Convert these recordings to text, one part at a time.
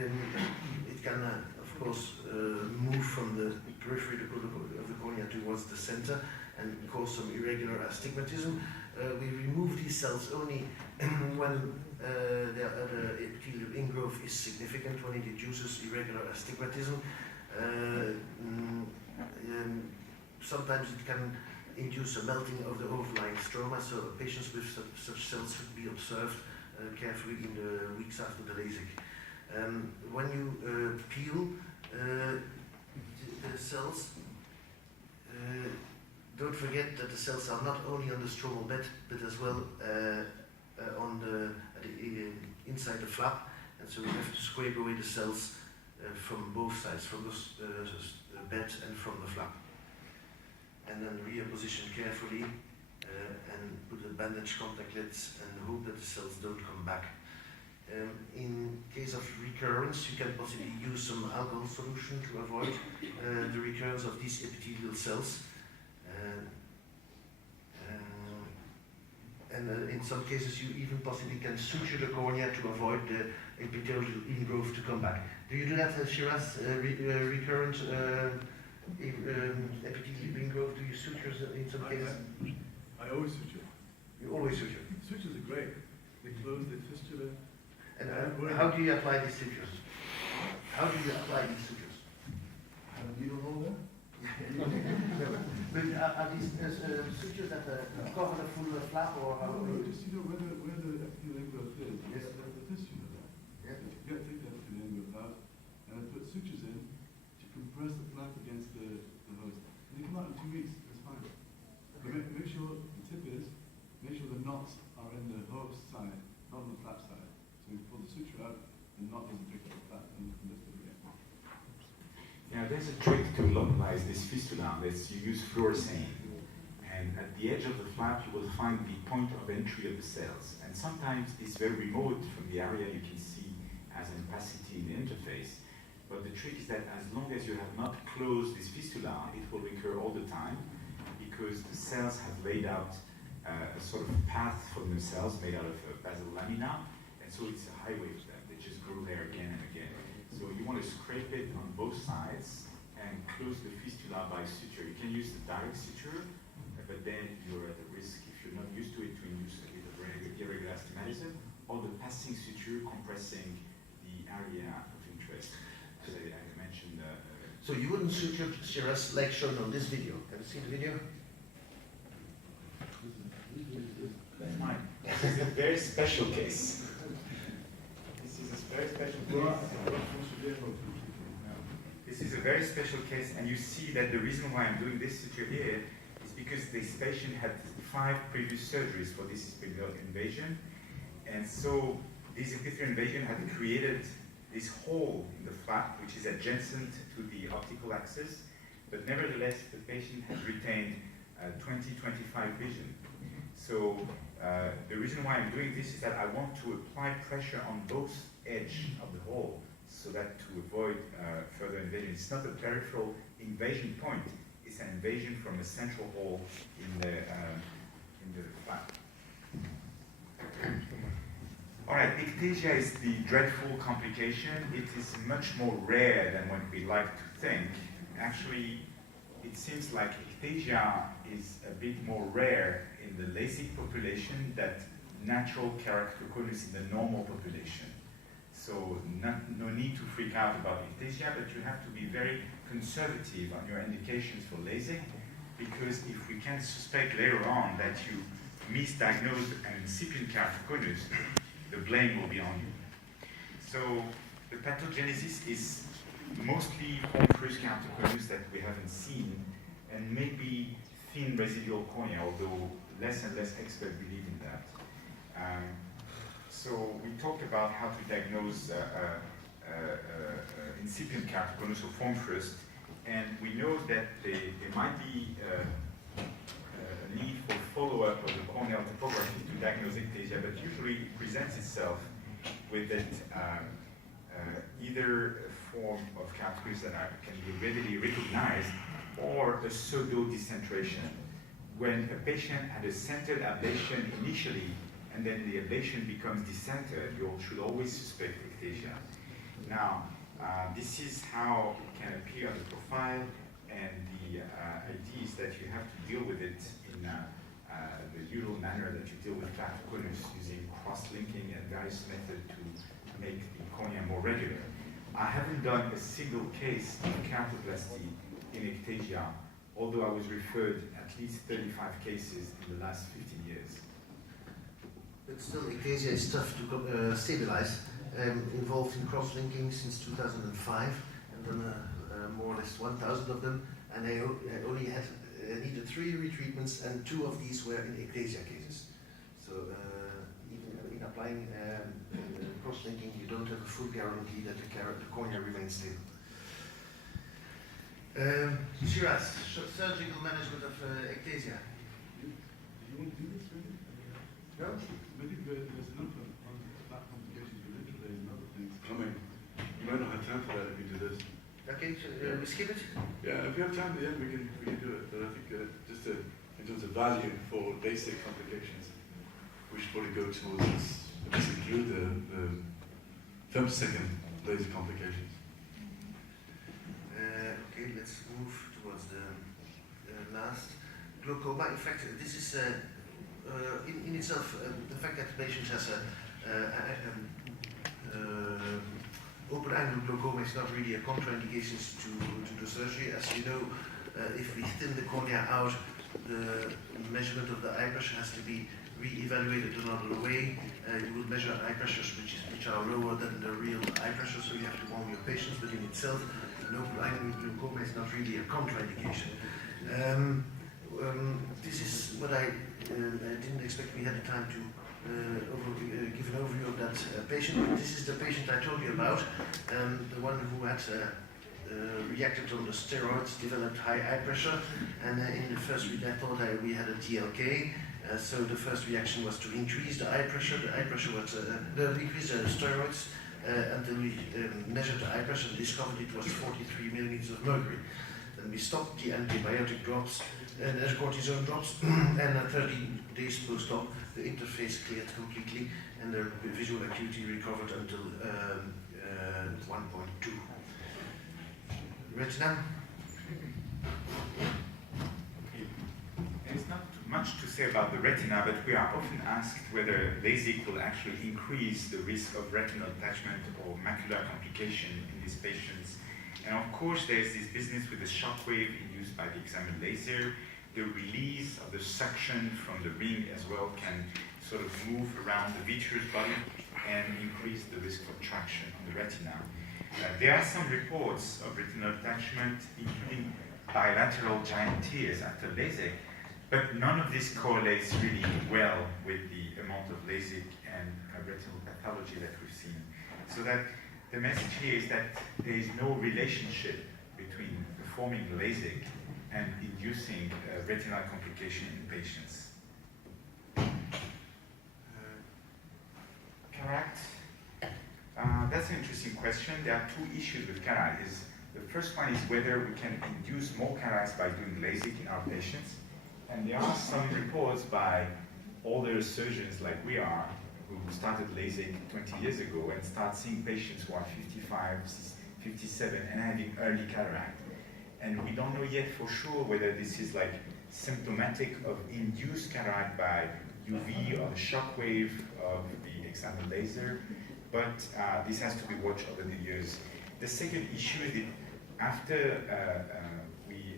it can, of course, move from the periphery of the cornea towards the center and cause some irregular astigmatism. We remove these cells only when the epithelial ingrowth is significant, when it induces irregular astigmatism. Sometimes it can induce a melting of the overlying stroma, so patients with such cells should be observed carefully in the weeks after the Lasik. When you peel the cells, don't forget that the cells are not only on the stromal bed, but as well on the inside the flap, and so we have to scrape away the cells from both sides, from the bed and from the flap. And then reposition carefully and put a bandage contact lids and hope that the cells don't come back. In case of recurrence, you can possibly use some alcohol solution to avoid the recurrence of these epithelial cells. And in some cases, you even possibly can suture the cornea to avoid the epithelial ingrowth to come back. Do you do that, Shiraz? Recurrent epithelial ingrowth? Do you suture in some cases? I always suture. You always suture? Sutures are great. They close the fistula. And how do you apply these sutures? How do you apply these sutures? Have a needle holder? But are these sutures that cover the full flap, or how? No, just where the epithelial ingrowth is. Yes. The fistula there. Yeah. You got to take the epithelial ingrowth out, and I put sutures in to compress the flap against the host. And they come out in 2 weeks. That's fine. But make sure the tip is, make sure the knots are in the host side, not on the flap side. So we pull the suture out, the knot doesn't pick up the flap, and you can lift it again. Now there's a trick to localize this fistula. You use fluorescein, and at the edge of the flap you will find the point of entry of the cells. And sometimes it's very remote from the area you can see as an opacity in the interface. But the trick is that as long as you have not closed this fistula, it will recur all the time, because the cells have laid out a sort of path for themselves made out of basal lamina, and so it's a highway for them. They just grow there again and again. So you want to scrape it on both sides and close the fistula by suture. You can use the direct suture, but then you're at the risk, if you're not used to it, to induce a bit of irregular astigmatism, or the passing suture compressing the area of interest, as I mentioned. So you wouldn't suture Shiraz like shown on this video. Have you seen the video? That's mine. This is a very special case. This is a very special case. This is a very special case, and you see that the reason why I'm doing this suture here is because this patient had 5 previous surgeries for this epithelial invasion, and so this epithelial invasion had created this hole in the flap, which is adjacent to the optical axis, but nevertheless the patient has retained 20/25 vision. So the reason why I'm doing this is that I want to apply pressure on both edges of the hole, so that to avoid further invasion. It's not a peripheral invasion point, it's an invasion from a central hole in the flap. Alright, ectasia is the dreadful complication. It is much more rare than what we like to think. Actually, it seems like ectasia is a bit more rare in the Lasik population than natural keratoconus in the normal population. So no need to freak out about ectasia, but you have to be very conservative on your indications for Lasik, because if we can suspect later on that you misdiagnosed an incipient keratoconus, the blame will be on you. So the pathogenesis is mostly form-first keratoconus that we haven't seen, and maybe thin residual cornea, although less and less experts believe in that. So we talked about how to diagnose incipient keratoconus or form-first, and we know that there might be a need for follow-up of the corneal topography to diagnose ectasia, but usually it presents itself with that either a form of keratoconus that can be readily recognized, or a pseudo-decentration, when a patient had a centered ablation initially, and then the ablation becomes decentered, you should always suspect ectasia. Now, this is how it can appear on the profile, and the idea is that you have to deal with it in the usual manner that you deal with flat corners, using cross-linking and various methods to make the cornea more regular. I haven't done a single case of keratoplasty in ectasia, although I was referred at least 35 cases in the last 15 years. But still, ectasia is tough to stabilize. Involved in cross-linking since 2005, and done more or less 1,000 of them, and I only had needed 3 retreatments, and 2 of these were in ectasia cases. So even in applying cross-linking, you don't have a full guarantee that the cornea remains stable. Shiraz, surgical management of ectasia. Do you want to do this really? No? I think there's enough on flat complications with interlays and other things coming. You might not have time for that if you do this. Okay, so we skip it? Yeah, if we have time at the end, we can do it. But I think just in terms of value for basic complications, we should probably go towards this. Let's include the femtosecond laser complications. Okay, let's move towards the last. Glaucoma. In fact, this is in itself the fact that the patient has open-angle glaucoma is not really a contraindication to the surgery. As you know, if we thin the cornea out, the measurement of the eye pressure has to be re-evaluated another way. You would measure eye pressures which are lower than the real eye pressure, so you have to warn your patients, but in itself, an open-angle glaucoma is not really a contraindication. This is what I didn't expect we had the time to give an overview of that patient. This is the patient I told you about, the one who had reacted on the steroids, developed high eye pressure, and in the first week I thought we had a TLK. So the first reaction was to increase the eye pressure. The eye pressure was increase the steroids until we measured the eye pressure and discovered it was 43 millimeters of mercury. Then we stopped the antibiotic drops and cortisone drops, and 30 days post-op, the interface cleared completely, and the visual acuity recovered until 1.2. Retina. There's not much to say about the retina, but we are often asked whether LASIK will actually increase the risk of retinal detachment or macular complication in these patients. And of course, there's this business with the shock wave induced by the examined laser. The release of the suction from the ring as well can sort of move around the vitreous body and increase the risk of traction on the retina. There are some reports of retinal detachment, including bilateral giant tears after LASIK, but none of this correlates really well with the amount of LASIK and retinal pathology that we've seen. So that the message here is that there is no relationship between performing LASIK and inducing retinal complication in patients. Cataract. That's an interesting question. There are 2 issues with cataract. The first one is whether we can induce more cataracts by doing LASIK in our patients. And there are some reports by older surgeons like we are, who started LASIK 20 years ago and start seeing patients who are 55, 57 and having early cataract. And we don't know yet for sure whether this is like symptomatic of induced cataract by UV or the shock wave of the examined laser, but this has to be watched over the years. The second issue is that after we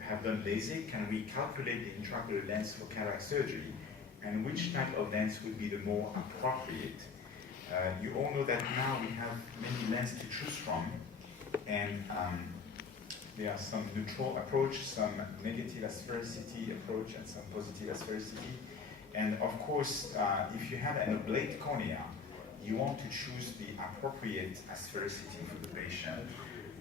have done LASIK, can we calculate the intraocular lens for cataract surgery, and which type of lens would be the more appropriate? You all know that now we have many lenses to choose from, and there are some neutral approach, some negative asphericity approach, and some positive asphericity. And of course, if you have an oblate cornea, you want to choose the appropriate asphericity for the patient.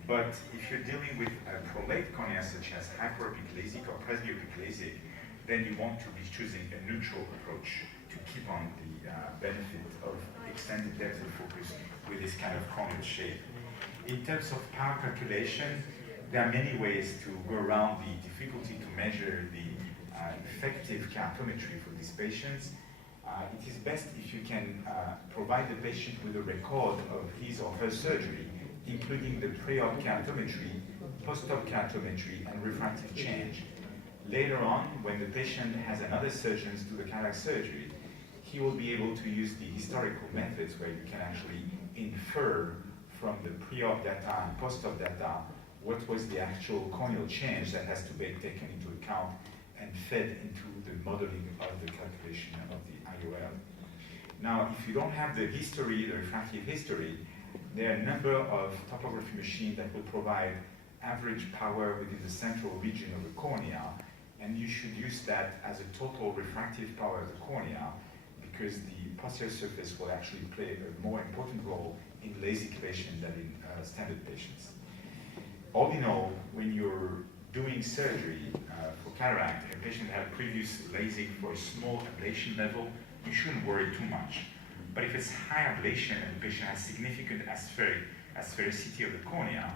But if you're dealing with a prolate cornea, such as hyperopic LASIK or presbyopic LASIK, then you want to be choosing a neutral approach to keep on the benefit of extended depth of focus with this kind of corneal shape. In terms of power calculation, there are many ways to go around the difficulty to measure the effective keratometry for these patients. it is best if you can provide the patient with a record of his or her surgery, including the pre-op keratometry, post-op keratometry, and refractive change. Later on, when the patient has another surgeon do the cataract surgery, he will be able to use the historical methods where you can actually infer from the pre-op data and post-op data what was the actual corneal change that has to be taken into account and fed into the modeling of the calculation of the IOL. Now, if you don't have the history, the refractive history, there are a number of topography machines that will provide average power within the central region of the cornea, and you should use that as a total refractive power of the cornea, because the posterior surface will actually play a more important role in Lasik patients than in standard patients. All in all, when you're doing surgery for cataract, and a patient had previous Lasik for a small ablation level, you shouldn't worry too much. But if it's high ablation and the patient has significant asphericity of the cornea,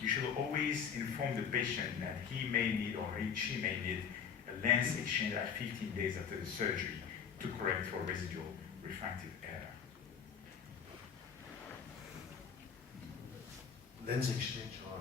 you should always inform the patient that he may need or she may need a lens exchange at 15 days after the surgery to correct for residual refractive error. Lens exchange or